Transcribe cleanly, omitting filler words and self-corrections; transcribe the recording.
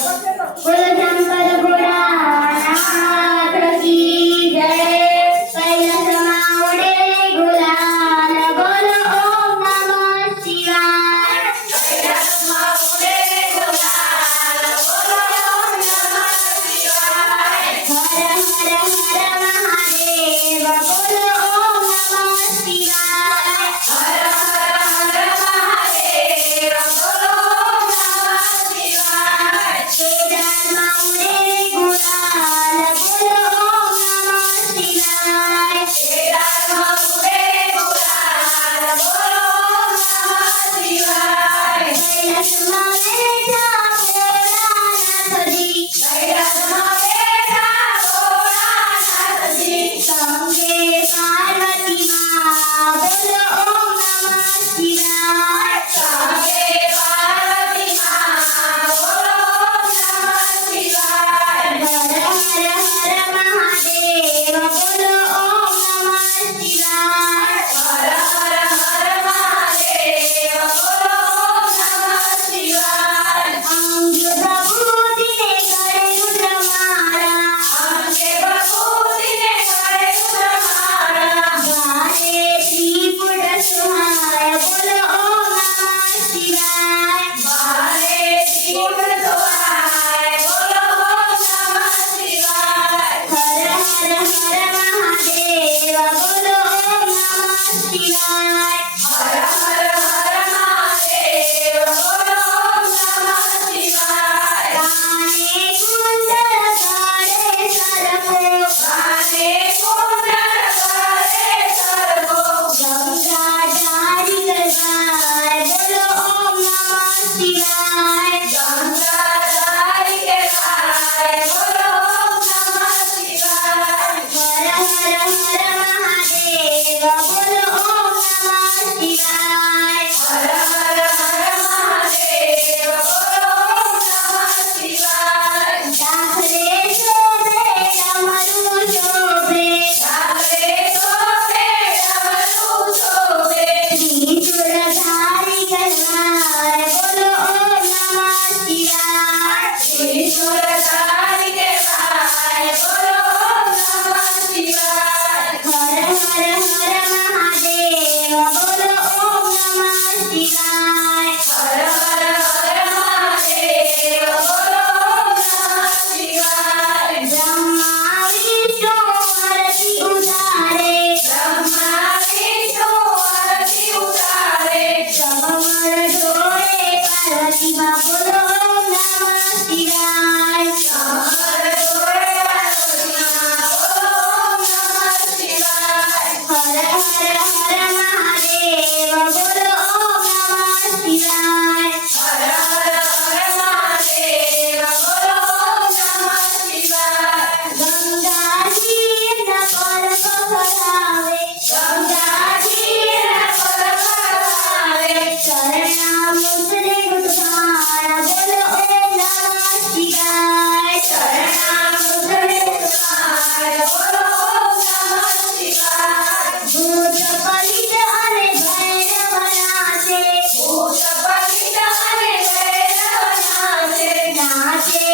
બોલો શંકર ભોળાનાથ કી જય. કૈલાસમાં ઉડે ગુલાલ, બોલો ઓમ નમઃ શિવાય. કૈલાસમાં ઉડે ગુલાલ, બોલો ઓમ નમઃ શિવાય. હર હર હર મહાદેવ, બોલો ઓમ નમઃ શિવાય. હર હર હર મહાદેવ, બોલો ઓમ નમઃ શિવાય. કેદારમાં ઉડે ગુલાલ, બોલો ઓમ નમઃ શિવાય. કેદારમાં ઉડે ગુલાલ, બોલો ઓમ નમઃ શિવાય. કૈલાસમાં બેઠા ભોળાનાથજી, કૈલાસમાં બેઠા ભોળાનાથજી. સંગે પાર્વતી માં, બોલો ઓમ નમઃ શિવાય. સંગે પાર્વતી માં, બોલો ઓમ નમઃ શિવાય. હર હર હર મહાદેવ, બોલો ઓમ નમઃ શિવાય. હર હર હર મહાદેવ, બોલો ઓમ નમઃ શિવાય. અંગ ભભૂતિને ગળે રુદ્રમાળા, અંગે ભભૂતિને ગળે રુદ્રમાળા. ગાલે ત્રિપુટ સુહાય, બોલો ઓમ નમઃ શિવાય. ગાલે ત્રિપુટ સુહાય, બોલો ઓમ નમઃ શિવાય. હર હર હર મહાદેવ, બોલો ઓમ નમઃ શિવાય. હર હર હર મહાદેવ, બોલો ઓમ નમઃ શિવાય. કાને કુંડળ ગળે સરપો, કાને કુંડળ ગળે સરપો. ગંગા ધારી ગવાય, બોલો ઓમ નમઃ શિવાય. ગંગા ધારી ગવાય, બોલો ઓમ નમઃ શિવાય. હર હર હર મહાદેવ, બોલો ઓમ નમઃ શિવાય. હર હર હર મહાદેવ, બોલો ઓમ નમઃ શિવાય. ડાકરે શોભે ડમરું શોભે, ડાકરે શોભે ડમરું શોભે. ત્રિશૂળ ધારી ગવાય, બોલો ઓમ નમઃ શિવાય. ત્રિશૂળ ધારી ગવાય, બોલો ઓમ નમઃ શિવાય. હર હર હર મહાદેવ, બોલો ઓમ નમઃ શિવાય. હર હર હર મહાદેવ, બોલો ઓમ નમઃ શિવાય. બ્રહ્મા વિષ્ણુ આરતી ઉતારે, બ્રહ્મા વિષ્ણુ આરતી ઉતારે. કમળ ઢોળે પાર્વતી માં, બોલો ઓમ નમઃ શિવાય. કમળ ઢોળે પાર્વતી માં, બોલો ઓમ નમઃ શિવાય. હર હર હર મહાદેવ, બોલો ઓમ નમઃ શિવાય. હર હર હર મહાદેવ, બોલો ઓમ નમઃ શિવાય. ગંગાજીના પર્વ ભરાવે, ગંગાજીના પર્વ ભરાવે. ચરણામૃતને ગુટમાળા, બોલો ઓમ નમઃ શિવાય. ચરણામૃતને ગુટમાળા, બોલો ઓમ નમઃ શિવાય. ભૂત પલિત અને ભૈરવ નાચે, ભૂત પલિત અને ભૈરવ નાચે. નાચે